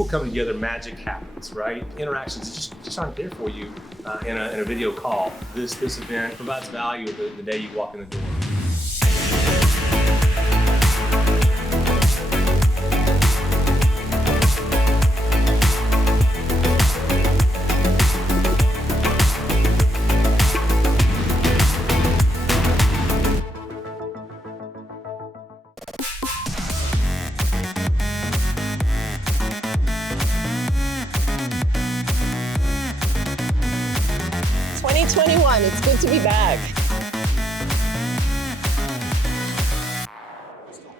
people come together, magic happens, right? Interactions just aren't there for you in a video call. This event provides value the day you walk in the door. It's good to be back.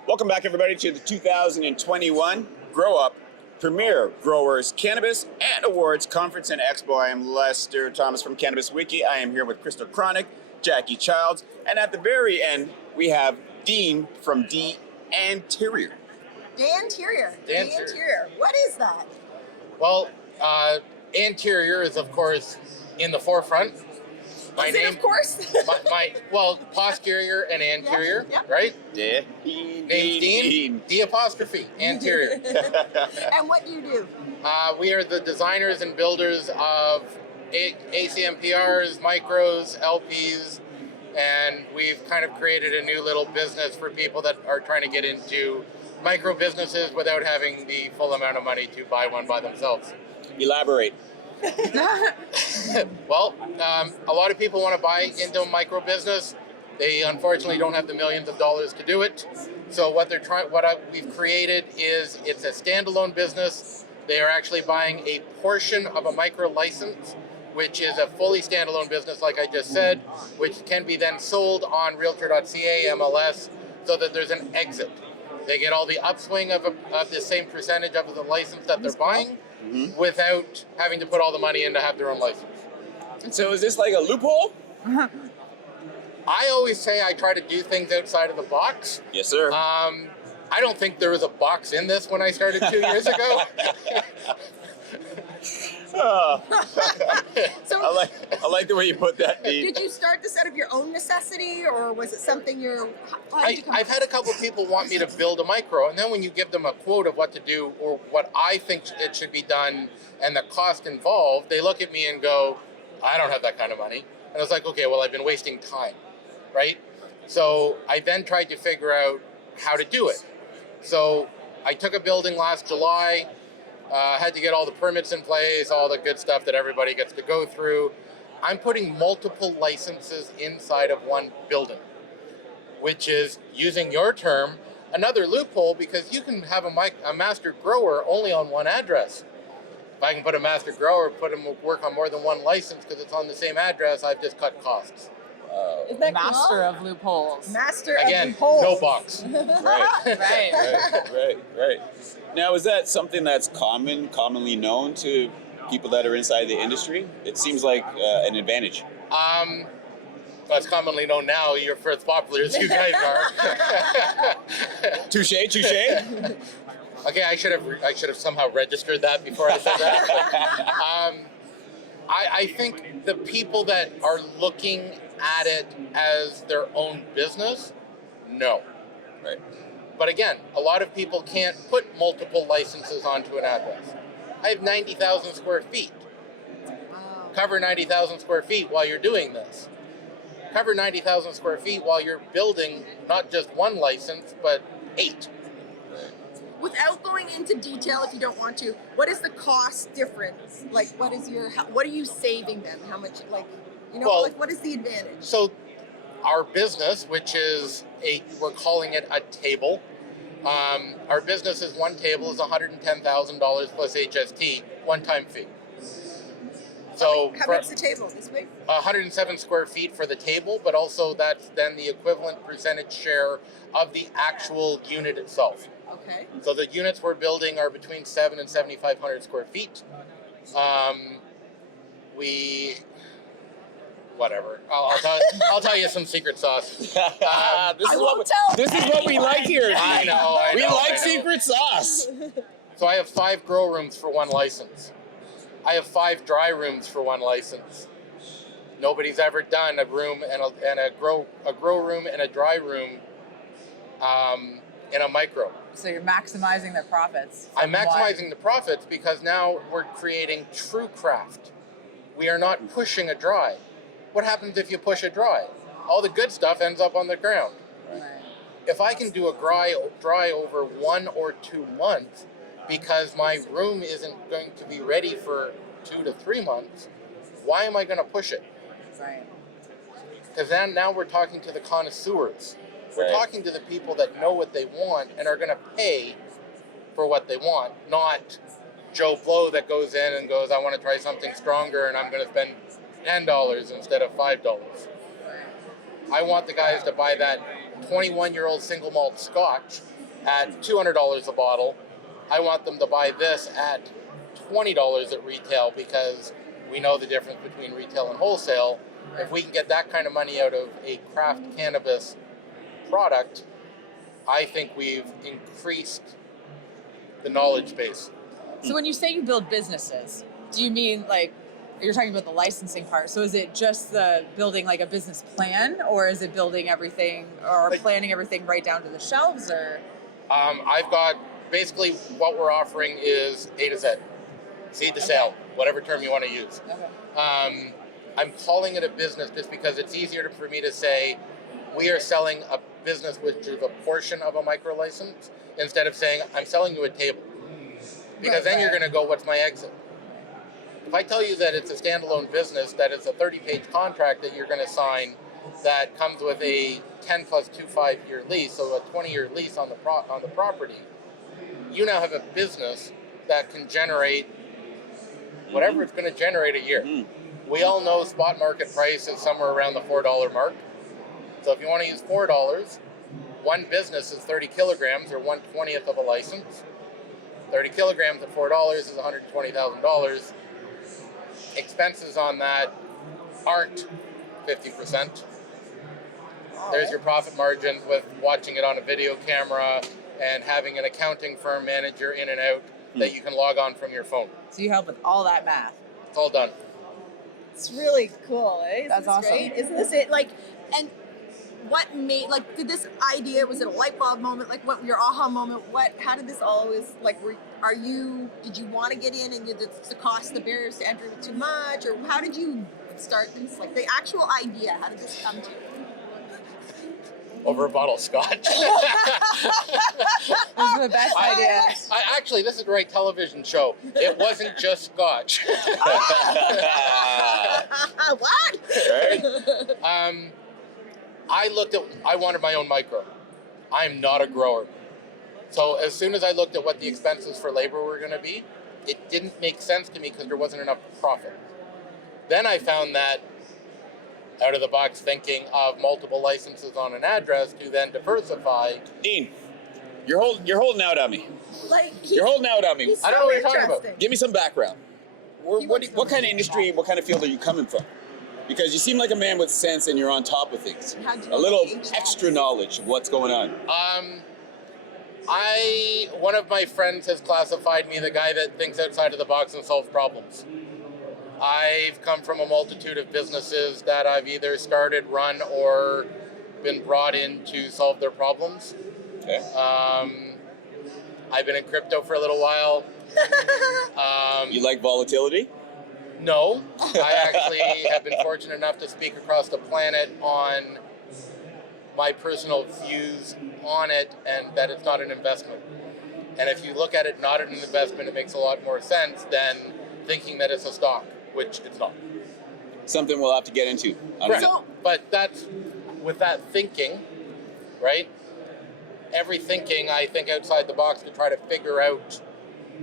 Welcome back, everybody, to the 2021 Grow Up Premier Growers Cannabis and Awards Conference and Expo. I am Lester Thomas from Cannabis Wiki. I am here with Crystal Chronic, Jackie Childs, and at the very end, we have Dean from Anterior. Anterior. Anterior. What is that? Well, Anterior is, of course, in the forefront. Of course. Posterior and anterior, yeah. right? Yeah. Name's Dean, D apostrophe, Anterior. And what do you do? We are the designers and builders of ACMPRs, micros, LPs, and we've kind of created a new little business for people that are trying to get into micro businesses without having the full amount of money to buy one by themselves. Elaborate. Well, a lot of people want to buy into a micro business. They unfortunately don't have the millions of dollars to do it. So we've created is it's a standalone business. They are actually buying a portion of a micro license, which is a fully standalone business, like I just said, which can be then sold on Realtor.ca, MLS, so that there's an exit. They get all the upswing of the same percentage of the license that they're buying, without having to put all the money in to have their own license. So is this like a loophole? I always say I try to do things outside of the box. Yes, sir. I don't think there was a box in this when I started 2 years ago. So, I like the way you put that, Dean. did you start this out of your own necessity, or was it something I've had a couple of people want me to build a micro, and then when you give them a quote of what to do or what I think it should be done and the cost involved, they look at me and go, I don't have that kind of money. And I was like, okay, well, I've been wasting time, right? So I then tried to figure out how to do it. So I took a building last July, had to get all the permits in place, all the good stuff that everybody gets to go through. I'm putting multiple licenses inside of one building, which is, using your term, another loophole, because you can have a master grower only on one address. If I can put a master grower, put him work on more than one license because it's on the same address, I've just cut costs. Isn't that Master of loopholes. Master Again, of loopholes. no box. Right. Now, is that something that's commonly known to people that are inside the industry? It seems like an advantage. That's commonly known now. You're as popular as you guys are. Touche. Okay, I should have somehow registered that before I said that. I think the people that are looking at it as their own business, no. Right. But again, a lot of people can't put multiple licenses onto an address. I have 90,000 square feet. Cover 90,000 square feet while you're doing this. Cover 90,000 square feet while you're building not just one license, but 8. Without going into detail, if you don't want to, what is the cost difference? Like, what are you saving them? How much, what is the advantage? So our business, which is we're calling it a table. Our business is one table is $110,000 plus HST, one-time fee. So how big's the table? This big? 107 square feet for the table, but also that's then the equivalent percentage share of the actual unit itself. Okay. So the units we're building are between 7 and 7,500 square feet. Whatever. I'll tell you some secret sauce. This is what we like here. I know. We like secret sauce. So I have 5 grow rooms for one license. I have 5 dry rooms for one license. Nobody's ever done a room and a grow room and a dry room in a micro. So you're maximizing their profits. I'm maximizing the profits because now we're creating true craft. We are not pushing a dry. What happens if you push a dry? All the good stuff ends up on the ground. Right. If I can do a dry over 1 or 2 months because my room isn't going to be ready for 2 to 3 months, why am I going to push it? Right. Because then now we're talking to the connoisseurs. We're talking to the people that know what they want and are going to pay for what they want, not Joe Blow that goes in and goes, I want to try something stronger and I'm going to spend $10 instead of $5. I want the guys to buy that 21-year-old single malt scotch at $200 a bottle. I want them to buy this at $20 at retail because we know the difference between retail and wholesale. If we can get that kind of money out of a craft cannabis product, I think we've increased the knowledge base. So when you say you build businesses, do you mean like you're talking about the licensing part? So is it just the building like a business plan, or is it building everything or planning everything right down to the shelves? Or I've got basically what we're offering is A to Z, seed to sale, whatever term you want to use. okay. I'm calling it a business just because it's easier for me to say we are selling a business which is a portion of a micro license instead of saying I'm selling you a table. Because then you're going to go, what's my exit? If I tell you that it's a standalone business, that it's a 30-page contract that you're going to sign that comes with a 10 plus 2 5-year lease, so a 20-year lease on the property, you now have a business that can generate whatever it's going to generate a year. We all know spot market price is somewhere around the $4 mark. So if you want to use $4, one business is 30 kilograms or 1/20th of a license. 30 kilograms at $4 is $120,000. Expenses on that aren't 50%. There's your profit margins with watching it on a video camera and having an accounting firm manager in and out that you can log on from your phone. So you help with all that math. It's all done. It's really cool, eh? That's awesome. Great? Isn't this it? Like, and what made, like, did this idea, was it a light bulb moment? Like, what your aha moment? How did this always, like, did you want to get in and the cost, the barriers to entry were too much? Or how did you start this? Like, the actual idea, how did this come to you? Over a bottle of scotch. This is the best idea. Actually, this is a great television show. It wasn't just scotch. What? Right? I wanted my own micro. I'm not a grower. So as soon as I looked at what the expenses for labor were going to be, it didn't make sense to me because there wasn't enough profit. Then I found that out of the box thinking of multiple licenses on an address to then diversify. Dean, you're holding out on me. Like, You're holding out on me. he's I don't so know what you're talking about. interesting. Give me some background. What kind of industry, what kind of field are you coming from? Because you seem like a man with sense and you're on top of things. How'd you A little engage? extra knowledge of what's going on. One of my friends has classified me the guy that thinks outside of the box and solves problems. I've come from a multitude of businesses that I've either started, run, or been brought in to solve their problems. Okay. I've been in crypto for a little while. You like volatility? No, I actually have been fortunate enough to speak across the planet on my personal views on it and that it's not an investment. And if you look at it not as an investment, it makes a lot more sense than thinking that it's a stock, which it's not. Something we'll have to get into. Correct. So- But that's, with that thinking, right? Every thinking, I think outside the box to try to figure out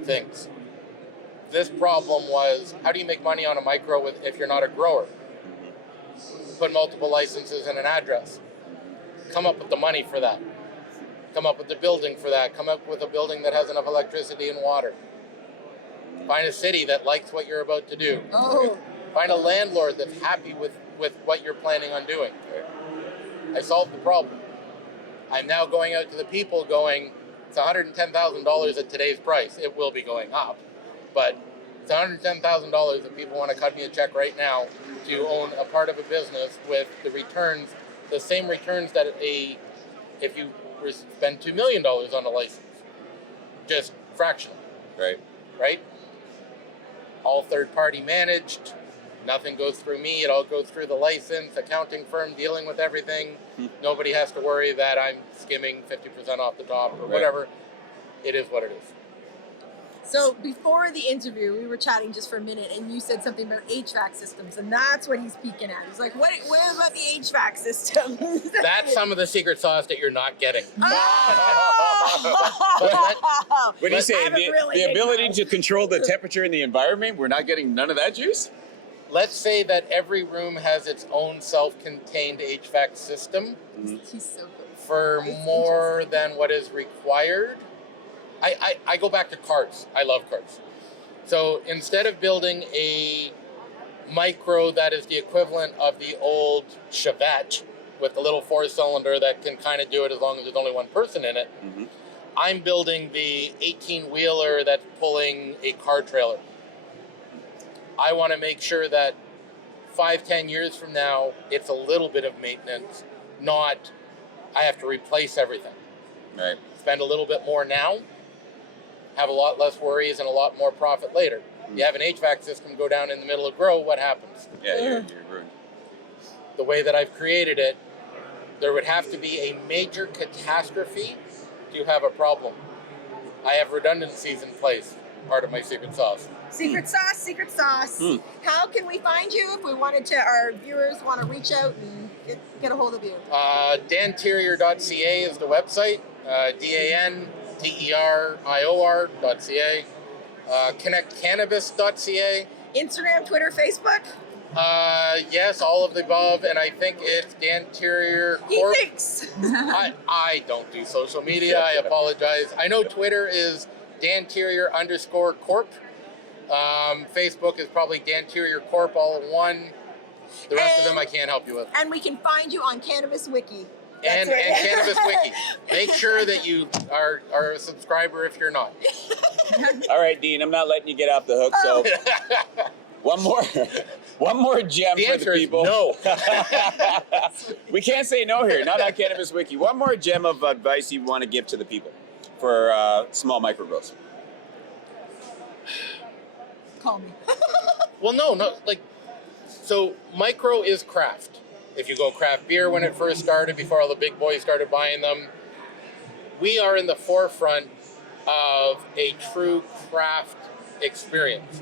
things. This problem was, how do you make money on a micro if you're not a grower? Put multiple licenses in an address. Come up with the money for that. Come up with the building for that. Come up with a building that has enough electricity and water. Find a city that likes what you're about to do. Oh, Find a landlord that's happy with what you're planning on doing. I solved the problem. I'm now going out to the people going, it's $110,000 at today's price. It will be going up, but it's $110,000 if people want to cut me a check right now to own a part of a business with the returns, the same returns that if you spend $2 million on a license. just fractional, Right. right? All third-party managed. Nothing goes through me. It all goes through the license, accounting firm dealing with everything. Nobody has to worry that I'm skimming 50% off the top or whatever. It is what it is. So before the interview, we were chatting just for a minute, and you said something about HVAC systems, and that's what he's peeking at. He's like, "What about the HVAC system?" That's some of the secret sauce that you're not getting. Oh! What do you say? I haven't really The ability ignored. to control the temperature in the environment, we're not getting none of that juice? Let's say that every room has its own self-contained HVAC system He's so good. for more than what is required. I go back to cars. I love cars. So instead of building a micro that is the equivalent of the old Chevette with the little 4-cylinder that can kind of do it as long as there's only one person in it, I'm building the 18-wheeler that's pulling a car trailer. I want to make sure that 5-10 years from now, it's a little bit of maintenance, not I have to replace everything. Right. Spend a little bit more now, have a lot less worries and a lot more profit later. You have an HVAC system go down in the middle of grow, what happens? Yeah, you're ruined. The way that I've created it, there would have to be a major catastrophe to have a problem. I have redundancies in place, part of my secret sauce. Secret sauce, secret sauce. How can we find you if we wanted to? Our viewers want to reach out and get a hold of you. Danterior.ca is the website. DANTERIOR.ca. ConnectCannabis.ca. Instagram, Twitter, Facebook. Yes, all of the above, and I think it's Danterior He Corp. thinks. I don't do social media. I apologize. I know Twitter is Danterior_Corp. Facebook is probably Danterior Corp all in one. The rest of them I can't help you with. And we can find you on Cannabis Wiki. And That's right. Cannabis Wiki. Make sure that you are a subscriber if you're not. All right, Dean, I'm not letting you get off the hook. So one more gem The for answer the is people. no. We can't say no here. Not on Cannabis Wiki. One more gem of advice you want to give to the people for small micro grows. Call me. Well, no, like, so micro is craft. If you go craft beer when it first started, before all the big boys started buying them, we are in the forefront of a true craft experience.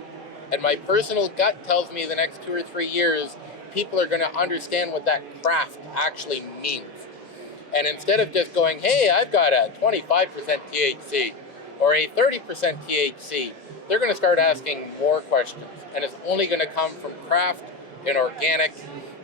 And my personal gut tells me the next 2 or 3 years, people are going to understand what that craft actually means. And instead of just going, hey, I've got a 25% THC or a 30% THC, they're going to start asking more questions. And it's only going to come from craft and organic.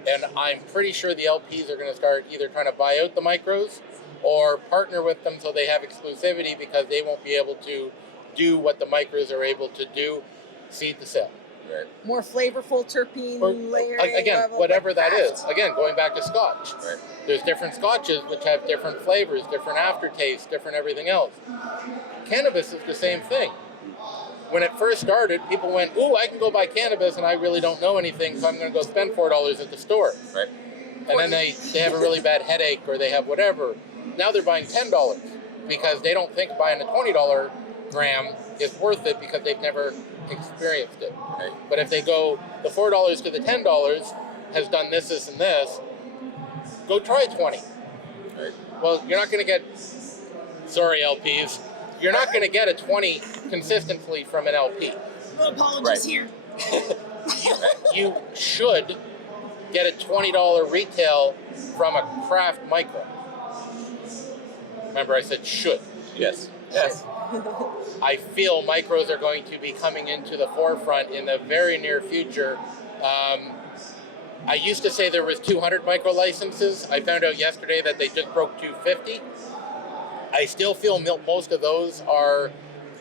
And I'm pretty sure the LPs are going to start either trying to buy out the micros or partner with them so they have exclusivity, because they won't be able to do what the micros are able to do, seed to sale. Right. More flavorful terpene Or, layering. again, level, whatever like that craft. is. Again, going back to Scotch. Right. There's different Scotches which have different flavors, different aftertastes, different everything else. Cannabis is the same thing. When it first started, people went, ooh, I can go buy cannabis and I really don't know anything, so I'm going to go spend $4 at the store. Right. And then they have a really bad headache or they have whatever. Now they're buying $10 because they don't think buying a $20 gram is worth it because they've never experienced it. Right. But if they go, the $4 to the $10 has done this, this, and this, go try 20. Right. Well, you're not going to get, sorry LPs, you're not going to get a 20 consistently from an LP. No apologies Right. here. You should get a $20 retail from a craft micro. Remember, I said should. Yes. Yes. I feel micros are going to be coming into the forefront in the very near future. I used to say there was 200 micro licenses. I found out yesterday that they just broke 250. I still feel most of those are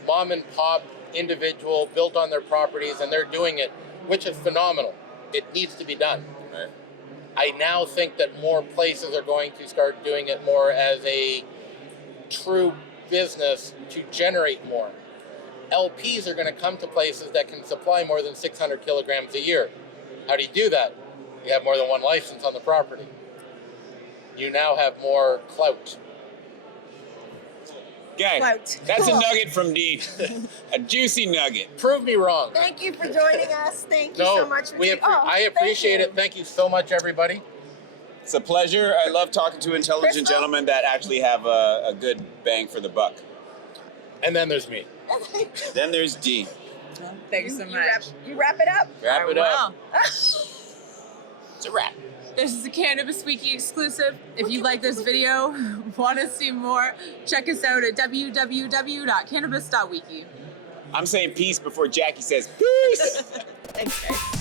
mom and pop, individual, built on their properties, and they're doing it, which is phenomenal. It needs to be done. Right. I now think that more places are going to start doing it more as a true business to generate more. LPs are going to come to places that can supply more than 600 kilograms a year. How do you do that? You have more than one license on the property. You now have more clout. Okay, Clout. that's a Cool. nugget from Dean. A juicy nugget. Prove me wrong. Thank you for joining us. Thank you No, so much. I appreciate it. Thank you so much, everybody. It's a pleasure. I love talking to intelligent Crystal? gentlemen that actually have a good bang for the buck. And then there's me. Then there's Dean. Thanks so much. You wrap it up. Wrap it up. Wow. It's a wrap. This is a Cannabis Wiki exclusive. If you like this video, want to see more, check us out at www.cannabis.wiki. I'm saying peace before Jackie says peace. Thanks, guys.